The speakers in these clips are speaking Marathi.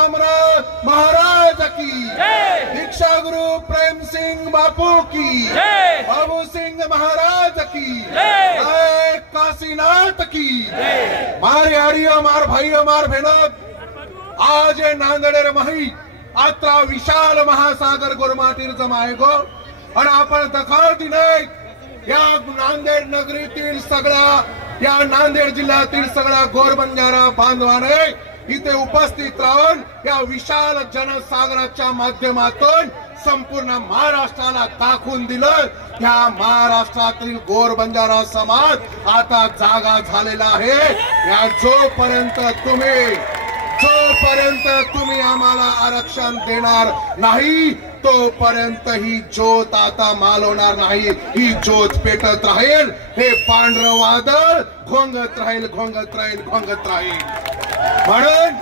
रामनाथ महाराज की, दीक्षा गुरु प्रेम सिंह बापू की, बाबू सिंह महाराज की, काशीनाथ की। मारे आड़ियो मार भाइयों मार बहनों, आज नांदेड मही आता विशाल महासागर गोरमाटीचा मायगो आणि आपण दखावती नाही या नांदेड नगरीतील सगळ्या, या नांदेड जिल्ह्यातील सगळ्या गोरबंजारा बांधवाने इथे उपस्थित राहून या विशाल जनसागराच्या माध्यमातून संपूर्ण महाराष्ट्राला दाखवून दिलं त्या महाराष्ट्रातील गोरबंजारा समाज आता जागा झालेला आहे। या जोपर्यंत तुम्ही आम्हाला आरक्षण देणार नाही तोपर्यंत ही ज्योत आता मालवणार नाही। ही ज्योत पेटत राहील, हे पांढरं वादळ घोंगत राहील। म्हणून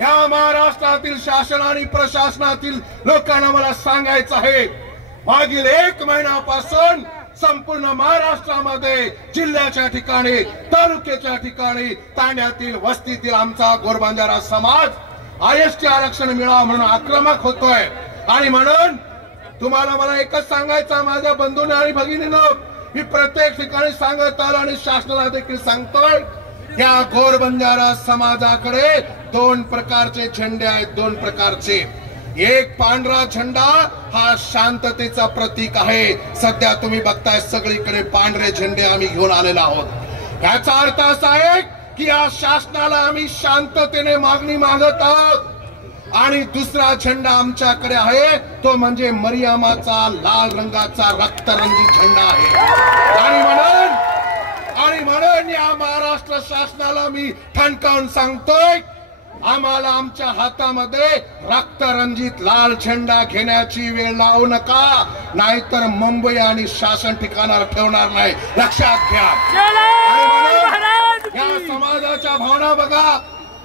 या महाराष्ट्रातील शासन आणि प्रशासनातील लोकांना मला सांगायचं आहे, मागील 1 महिन्यापासून संपूर्ण महाराष्ट्रामध्ये जिल्ह्याच्या ठिकाणी, तालुक्याच्या ठिकाणी, तांड्यातील वस्तीतील आमचा गोरबंजारा समाज आयएसटी आरक्षण मिळावं म्हणून आक्रमक होतोय। आणि म्हणून तुम्हाला मला एकच सांगायचं, माझ्या बंधूंनो आणि भगिनींनो, मी प्रत्येक ठिकाणी सांगत आलो आणि शासनाला देखील सांगतोय, या गोरबंजारा समाजाकडे 2 प्रकारचे झेंडे आहेत। 2 प्रकारचे, एक पांढरा झेंडा हा शांततेचा प्रतीक आहे। सध्या तुम्ही बघताय सगळीकडे पांढरे झेंडे आम्ही घेऊन आलेलो आहोत। याचा अर्थ असा आहे की या शासनाला आम्ही शांततेने मागणी मागत आहोत। आणि दुसरा झेंडा आमच्याकडे आहे तो म्हणजे मरियमाचा लाल रंगाचा रक्तरंजित झेंडा आहे। आणि म्हणून या महाराष्ट्र शासनाला मी ठणकावून सांगतोय, आम्हाला आमच्या हातामध्ये रक्तरंजित लाल झेंडा घेण्याची वेळ लावू नका, नाहीतर मुंबई आणि शासन ठिकाणावर ठेवणार नाही, लक्षात घ्या। या समाजाच्या भावना बघा,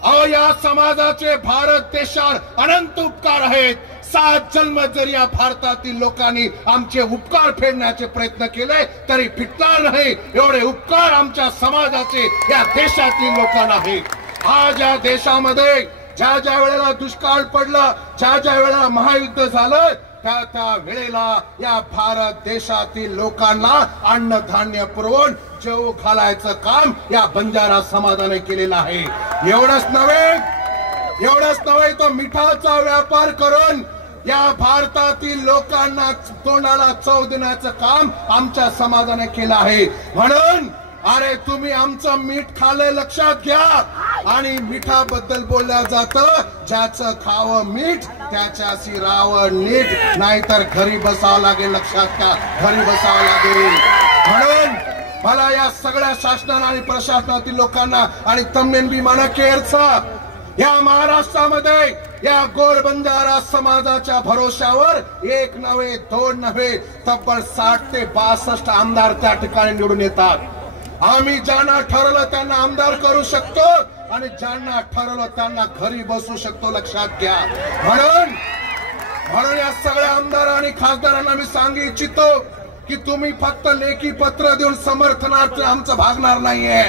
अहो या समाजाचे भारत देशावर अनंत उपकार आहेत। 7 जन्म जरी या भारतातील लोकांनी आमचे उपकार फेडण्याचे प्रयत्न केले तरी फिटणार नाही, एवढे उपकार आमच्या समाजाचे या देशातील लोकांना आहेत। आज या देशामध्ये ज्या वेळेला दुष्काळ पडला, ज्या वेळेला महायुद्ध झालं, त्या वेळेला या भारत देशातील लोकांना अन्नधान्य पुरवून जेवू घालायचं काम या बंजारा समाजाने केलेलं आहे। एवढंच नव्हे तो मिठाचा व्यापार करून या भारतातील लोकांना तोंडाला चव देण्याचं काम आमच्या समाजाने केलं आहे। म्हणून अरे तुम्ही आमचं मीठ खाल्लंय लक्षात घ्या। आणि मिठाबद्दल बोलल्या जातं, ज्याचं खावं मीठ त्याच्याशी राहावं नीट, नाहीतर घरी बसावं लागेल, लक्षात घ्या, घरी बसावं लागेल। म्हणून मला या सगळ्या शासनाला आणि प्रशासनातील लोकांना आणि तमनेन माना केअरचा या महाराष्ट्रामध्ये या गोरबंजारा समाजाच्या भरोशावर 1 नव्हे 2 नव्हे तब्बल 60 ते 62 आमदार त्या ठिकाणी निवडून येतात। आम्ही ज्यांना ठरवलं त्यांना आमदार करू शकतो आणि ज्यांना ठरवलं त्यांना घरी बसू शकतो, लक्षात घ्या। म्हणून या सगळ्या आमदार आणि खासदारांना मी सांगू इच्छितो की तुम्ही फक्त लेखी पत्र देऊन समर्थनार्थ आमचं भागणार नाहीये।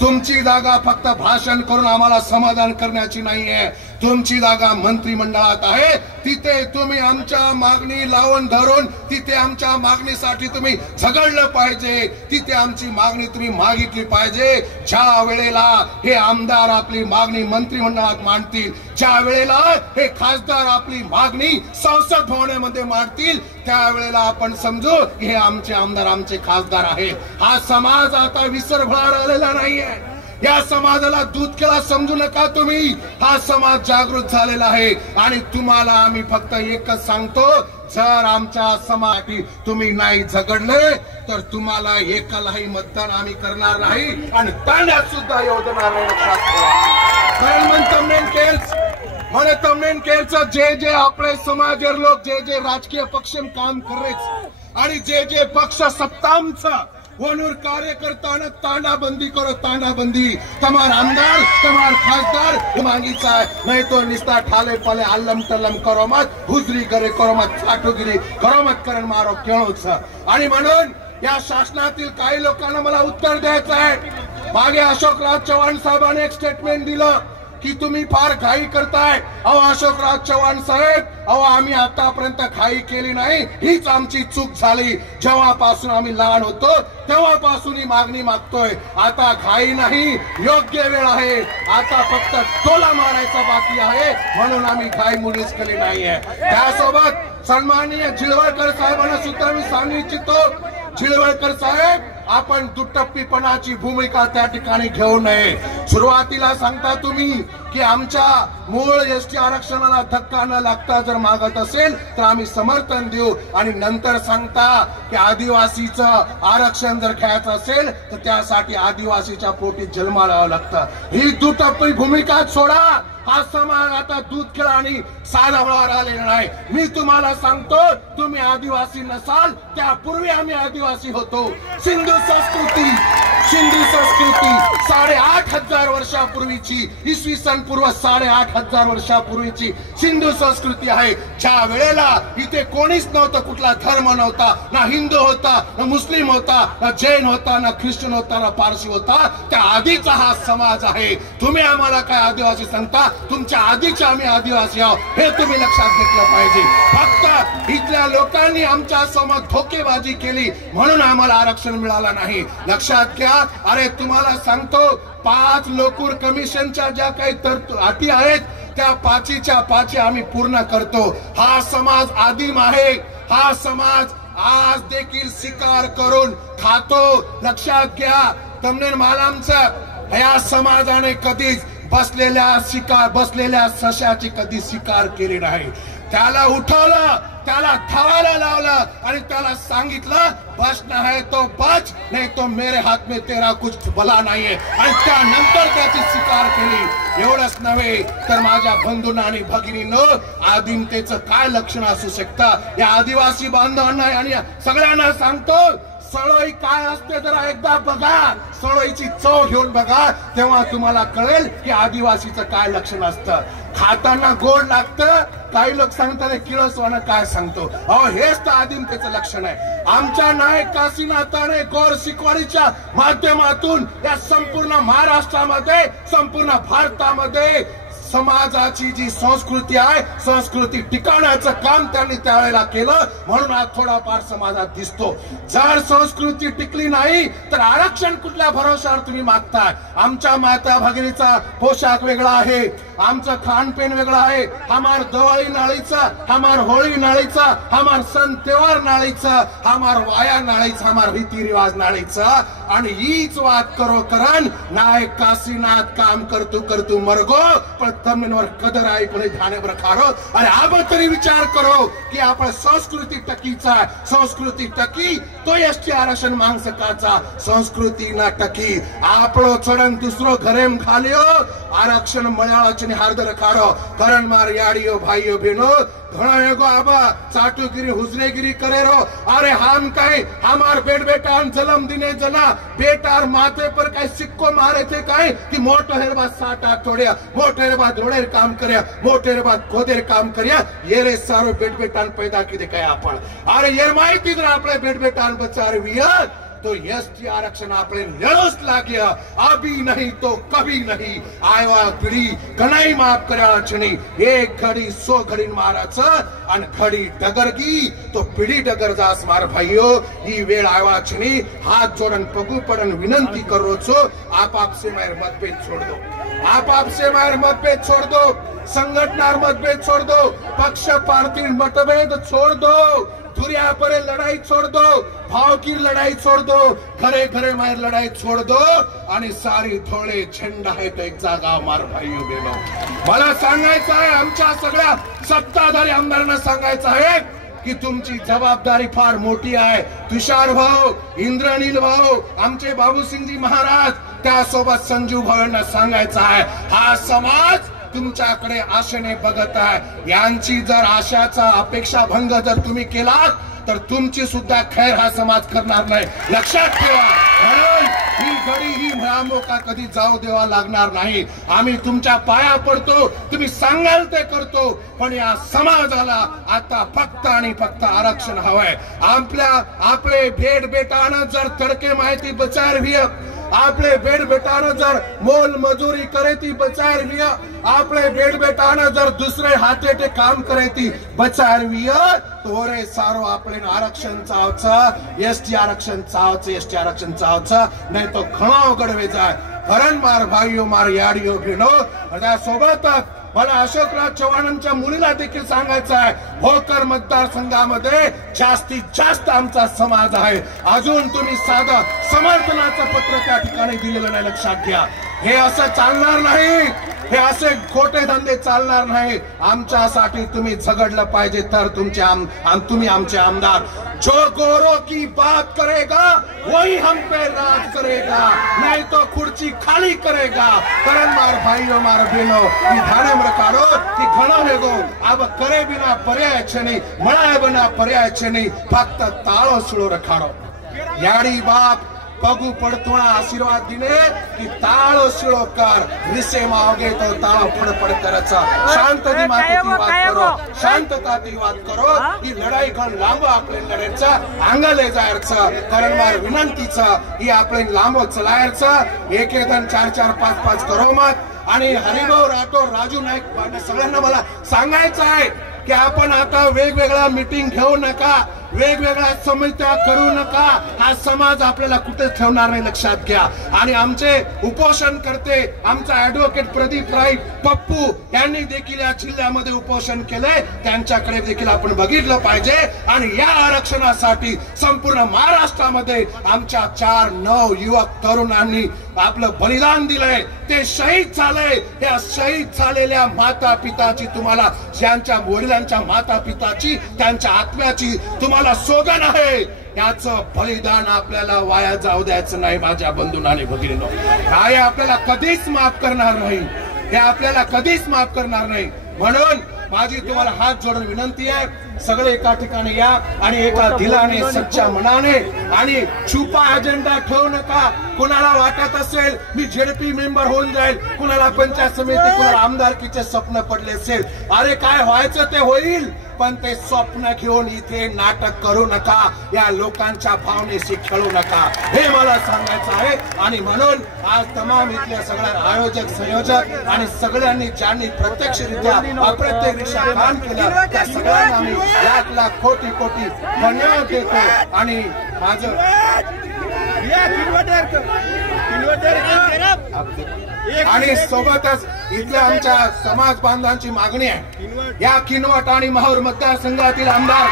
तुमची जागा फक्त भाषण करून आम्हाला समाधान करण्याची नाहीये, तुमची जागा मंत्रिमंडळात आहे। तिथे तुम्ही आमच्या मागणी लावून धरून तिथे आमच्या मागणीसाठी तुम्ही झगडलं पाहिजे, तिथे आमची मागणी तुम्ही मागितली पाहिजे। ज्या वेळेला हे आमदार आपली मागणी मंत्रिमंडळात मांडतील, ज्या वेळेला हे खासदार आपली मागणी संसद भवनामध्ये मांडतील, त्यावेळेला आपण समजू की हे आमचे आमदार आमचे खासदार आहेत। हा समाज आता विसरभर आलेला नाहीये। या समाजाला दूध केला समजू नका तुम्ही, हा समाज जागृत झालेला आहे। आणि तुम्हाला आम्ही फक्त एकच सांगतो, जर आमच्या समाजासाठी तुम्ही नाही झगडले तर तुम्हाला एकालाही मतदान आम्ही करणार नाही आणि तांड्यात सुद्धा येऊ देणार नाही, लक्षात ठेवा। कारण तमनेन केळचं जे आपले समाजेर लोक जे राजकीय पक्ष काम करेच आणि जे पक्ष सत्तामचा वनूर कार्यकर्ता तांडाबंदी करो, तांडाबंदी तमार आमदार तमार खासदार मांगीचा नहीं तो निस्ता ठाले पाले अल्लम तल्लम करो मत, हुजरी करे करो मत, चाटुगिरी करो मत करण मारो केळोच। आणि म्हणून या शासनातील काही लोकांना मला उत्तर द्यायचं आहे। मागे अशोकराव चव्हाण साहेबांनी एक स्टेटमेंट दिलं की तुम्ही फार घाई करताय. अहो अशोकराव चव्हाण साहेब, अहो आम्ही आतापर्यंत घाई केली नाही, हीच आमची चूक झाली. जेव्हापासून आम्ही लहान होतो तेव्हापासून ही मागणी मागतोय. आता घाई नाही, योग्य वेळ आहे. आता फक्त टोला मारायचा बाकी आहे, म्हणून आम्ही घाई मुळीच केली नाहीये. त्यासोबत सन्माननीय झिलवळकर साहेबांना सुद्धा मी सांगू इच्छितो, झिलवळकर साहेब, आपण दुटप्पीपणाची भूमिका त्या ठिकाणी घेऊ नये. सुरुवातीला सांगता तुम्ही की आमच्या मूळ एसटी आरक्षणाला धक्का न लागता जर मागत असेल तर आम्ही समर्थन देऊ, आणि नंतर सांगता की आदिवासीचं आरक्षण जर घ्यायचं असेल तर त्यासाठी आदिवासीच्या पोटी जन्माला लागतं. ही दुटप्पी भूमिका सोडा. हा समाज आता दूध खेळ आणि साधावर आलेला नाही. मी तुम्हाला सांगतो, तुम्ही आदिवासी नसाल त्यापूर्वी आम्ही आदिवासी होतो. सिंधू संस्कृती 8,500 वर्षापूर्वीची, इसवी सन पूर्व 8,500 वर्षापूर्वीची सिंधू संस्कृती आहे. ज्या वेळेला इथे कोणीच नव्हतं, कुठला धर्म नव्हता, ना हिंदू होता, ना मुस्लिम होता, ना जैन होता, ना ख्रिश्चन होता, ना पारसी होता, त्या आधीचा हा समाज आहे. तुम्ही आम्हाला काय आदिवासी सांगता? तुमच्या आधीचे आम्ही आदिवासी आहोत, हे तुम्ही लक्षात घेतलं पाहिजे. फक्त इथल्या लोकांनी आमच्या समोर धोकेबाजी केली म्हणून आम्हाला आरक्षण मिळालं नाही. लक्षात घ्या. अरे तुम्हाला सांगतो, 5 लोकूर कमिशनच्या ज्या काही अटी आहेत त्या 5च्या 5 आम्ही पूर्ण करतो. हा समाज आदिम आहे. हा समाज आज देखील शिकार करून खातो. लक्षात घ्या. तमनेर मालामचा या समाजाने कधीच बसलेल्या सशाची कधी शिकार केली नाही. त्याला उठवलं, त्याला धावायला लावलं आणि त्याला सांगितलं बचना है तो बच, नाही तो मेरे हात में तेरा कुछ भला नाहीये, आणि त्यानंतर त्याची शिकार केली. एवढंच नव्हे तर माझ्या बंधूंना आणि भगिनींनो, आदिमतेचं काय लक्षण असू शकतं या आदिवासी बांधवांना आणि सगळ्यांना सांगतो, सळोई काय असते जरा एकदा बघा. सळोईची चव घेऊन बघा, तेव्हा तुम्हाला कळेल की आदिवासीचं काय लक्षण असतं. खाताना गोड लागतं, काही लोक सांगतात किळसवाना काय सांगतो. अहो हेच तर आदिमतेचं लक्षण आहे. आमच्या नायक काशीनाथाने गौर शिकवणीच्या माध्यमातून या संपूर्ण महाराष्ट्रामध्ये, संपूर्ण भारतामध्ये समाजाची जी संस्कृती आहे, संस्कृती टिकवण्याचं काम त्यांनी त्यावेळेला केलं, म्हणून आज थोडाफार समाजात दिसतो. जर संस्कृती टिकली नाही तर आरक्षण कुठल्या भरोशावर तुम्ही मागताय? आमच्या माता भगिनीचा पोशाख वेगळा आहे, आमचं खानपेन वेगळं आहे. हमार दिवाळी नाळीचा, हमार होळी नाळीचा, हमार सण त्योहार नाळीचा, हमार वाया नाळीचा, हमार रीती रिवाज नाळीचा. आणि हीच वाद करो करण नायक काशीनाथ काम करतू मरगो, पण तमनेवर कदर आहे कोणी ध्याने रखारो. अरे आप तरी विचार करो की आपण संस्कृती टकीचा, संस्कृती टकी तो एसटी आरक्षण मांग सकाचा. संस्कृती ना टकी आपलो चढन दुसरो घरेम खालियो, आरक्षण मळ्याळाचे हार्द रखाडो. करण मार याडियो भाईयो बहनो, घणो एगो आबा चाटुगिरी हुजरेगिरी करे रो. अरे हम कहीं हमार बेटान जलम दिने जना बेटार माथे पर कहीं सिक्को मारे थे कहीं कि मोटो हेर बाद 7-8 तोड़िया, मोटे हेर बाद रोड़ेर काम करिया, मोटे हेर बाद खोदेर काम करिया. ये रे सारो बेटान पैदा किदे काय आपण. अरे ये माहिती जर आपले बेटान बचारविया तो एसटी आरक्षण आपले लढोच लागे. अभी नहीं तो कभी नहीं. आयवा पिढी कणाई माफ करायची नाही. एक घडी 100 घडी मारायचं आणि घडी डगरगी तो पिढी डगर जास मार भाईयो. ही वेळ आयवाची नाही. हात जोडन पगू पडन विनंती करो छो, आपसे मायर मतभेद छोड़ दो. आपसे मायर मतभेद छोड़ दो. संगठनार मतभेद छोड़ दो. पक्ष पार्टी मतभेद छोड़ दो. दुरिया परे लड़ाई छोड़ दो. भाव की लड़ाई छोड़ दो. घरे घरे मार लड़ाई छोड़ दो. आणि सारी थोडे झेंडा आहे तो एक जागा मार भाईयो बहनो. मला सांगायचं आहे, आमच्या सगळ्या सत्ताधारी आमदारांना सांगायचं आहे की तुमची जबाबदारी फार मोठी आहे. तुषार भाऊ, इंद्रनील भाऊ, आमचे बाबूसिंगजी महाराज, त्यासोबत संजू भाऊंना सांगायचं आहे, हा समाज तुमच्याकडे आशेने बघत आहे. यांची जर आशाचा अपेक्षा भंग जर तुम्ही केलात तर तुमची सुद्धा खैर हा समाज करणार नाही. लक्षात ठेवा. म्हणून ही घडी ही भयामोका कधी जाऊ देवा लागणार नाही. आम्ही तुमच्या पाया पडतो, तुम्ही सांगाल ते करतो, पण या समाजाला आता फक्त आणि फक्त आरक्षण हवंय. आपले बेटानं जर तडके माहिती बचारवी आपले बेड बेटानं जर मोल मजुरी करे ती बचारवीय आपले बेड बेटानं जर दुसरे हाते ते काम करे ती बचारवीय तोरे सारो आपले आरक्षण चावचं एसटी आरक्षण चावचं एसटी आरक्षण चावचं नाही तो घणो अवघड जाय हरण मार भाईयो मार याडियो घेणो त्या सोबतच मला अशोकराव चव्हाणांच्या मुलीला देखील सांगायचं आहे भोकर मतदारसंघामध्ये जास्तीत जास्त आमचा समाज आहे अजून तुम्ही साधं समर्थनाचं पत्र त्या ठिकाणी दिलेलं नाही लक्षात घ्या हे असं चालणार नाही हे असे खोटे धंदे चालणार नाही आमच्यासाठी तुम्ही झगडलं पाहिजे तर तुम्ही आमचे आमदार जो गोरों की बात करेगा वही हम पे राज करेगा नहीं तो खुर्ची खाली करेगा करण मार भाईओ मार बहनों की ध्यान में रखारो कि घणो हेगो अब करे बिना पर्याय छे नहीं मळाय बिना पर्याय छे नहीं फक्त ताळो सुळो रखारो याडी बाप पगू पडतोणा आशीर्वाद दिने की ताळो शिळो कर रिसे मावगे तो ताळो फडफड करायचा शांतती मातेची बात करो शांतताती बात करो ही लढाई घण लांब आपले लढायचा अंगाले जायचं कारण मार विनंतीचा ही आपले लांब चलायचं एक एक जण 4-4 5-5 करो मत आणि हरिभाऊ राठोड राजू नाईक सगळ्यांना मला सांगायचं आहे की आपण आता वेगवेगळ्या मीटिंग घेऊ नका वेगवेगळ्या समित्या करू नका हा समाज आपल्याला कुठे ठेवणार नाही लक्षात घ्या आणि आमचे उपोषण करते आमचा ऍडव्होकेट प्रदीप राय पप्पू यांनी देखील या जिल्ह्यामध्ये उपोषण केले त्यांच्याकडे देखील आपण बघितलं पाहिजे आणि या आरक्षणासाठी संपूर्ण महाराष्ट्रामध्ये आमच्या 4-9 युवक तरुणांनी आपलं बलिदान दिलंय ते शहीद झाले त्या शहीद झालेल्या माता पिताची तुम्हाला ज्यांच्या वडिलांच्या माता पिताची त्यांच्या आत्म्याची तुम्हाला सोगन आहे याचं बलिदान आपल्याला वाया जाऊ द्यायचं नाही माझ्या बंधूंनो आणि भगिनींनो काय आपल्याला कधीच माफ करणार नाही हे आपल्याला कधीच माफ करणार नाही म्हणून माझी तुम्हाला हात जोडून विनंती आहे सगळे एका ठिकाणी या आणि एका दिलाने सच्च्या मनाने आणि छुपा अजेंडा ठेवू नका कुणाला वाटत असेल मी जेडपी मेंबर होऊन जाईल कुणाला पंचायत समिती कुणाला आमदारकीचे स्वप्न पडले असेल अरे काय व्हायचं ते होईल पण ते स्वप्न घेऊन इथे नाटक करू नका या लोकांच्या भावनेशी खेळू नका हे मला सांगायचं आहे आणि म्हणून आज तमाम इथले सगळे आयोजक संयोजक आणि सगळ्यांनी ज्यांनी प्रत्यक्षरित्या अप्रत्यक्षरित्या काम केलं त्या सगळ्यांना मी लाख कोटी धन्यवाद देतो आणि माझं आणि सोबतच इथल्या आमच्या समाज बांधवांची मागणी आहे या किनवट आणि माहूर मतदारसंघातील आमदार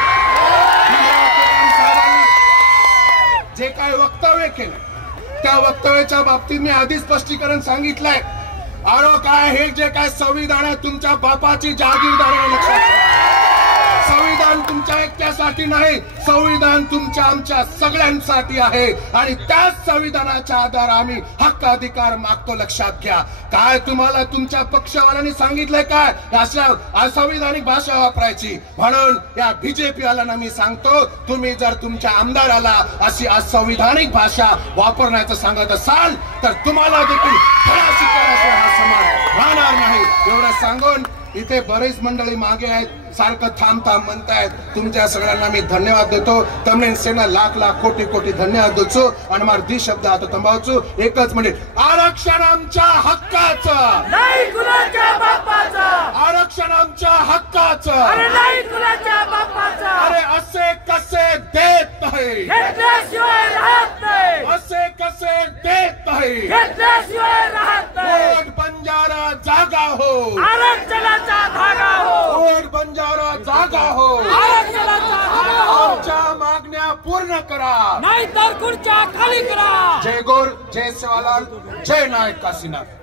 जे काय वक्तव्य केलं त्या वक्तव्याच्या बाबतीत मी आधी स्पष्टीकरण सांगितलंय अरे काय हे जे काय संविधान आहे तुमच्या बापाची जागीरदारी लक्षात संविधान तुमच्या एकट्यासाठी नाही संविधान तुमच्या आमच्या सगळ्यांसाठी आहे आणि त्याच संविधानाच्या आधारे आम्ही हक्क अधिकार मागतो लक्षात घ्या काय तुम्हाला तुमच्या पक्षवाल्यांनी सांगितलंय काय अशा असंविधानिक भाषा वापरायची म्हणून या बीजेपी वाल्यांना मी सांगतो तुम्ही जर तुमच्या आमदाराला अशी असंविधानिक भाषा वापरण्याचं सांगत असाल तर तुम्हाला देखील धडा शिकवण्याशिवाय हा समाज राहणार नाही एवढं सांगून इथे बरेच मंडळी मागे आहेत सारखं थांब म्हणतायत तुमच्या सगळ्यांना मी धन्यवाद देतो तमने सेना लाख कोटी धन्यवाद देतो आणि मार दी शब्द आता तंबावचो एकच मिनिट आरक्षण आमच्या हक्काचं नाही कुणाच्या बापाचं आरक्षण आमच्या हक्काचं अरे नाही कुणाच्या बापाचं अरे असे कसे देत नाही घेतल्याशिवाय राहत नाही असे कसे देत नाही घेतल्याशिवाय राहत नाही वोट बंजारा जागा हो आरक्षणाचा धागा हो वोट बंजारा जागा हो आरक्षणाचा धागा हो आमच्या मागण्या पूर्ण करा नाही तर खुर्च्या खाली करा जय गौर जय सेवालाल जय नायक काशीनाथ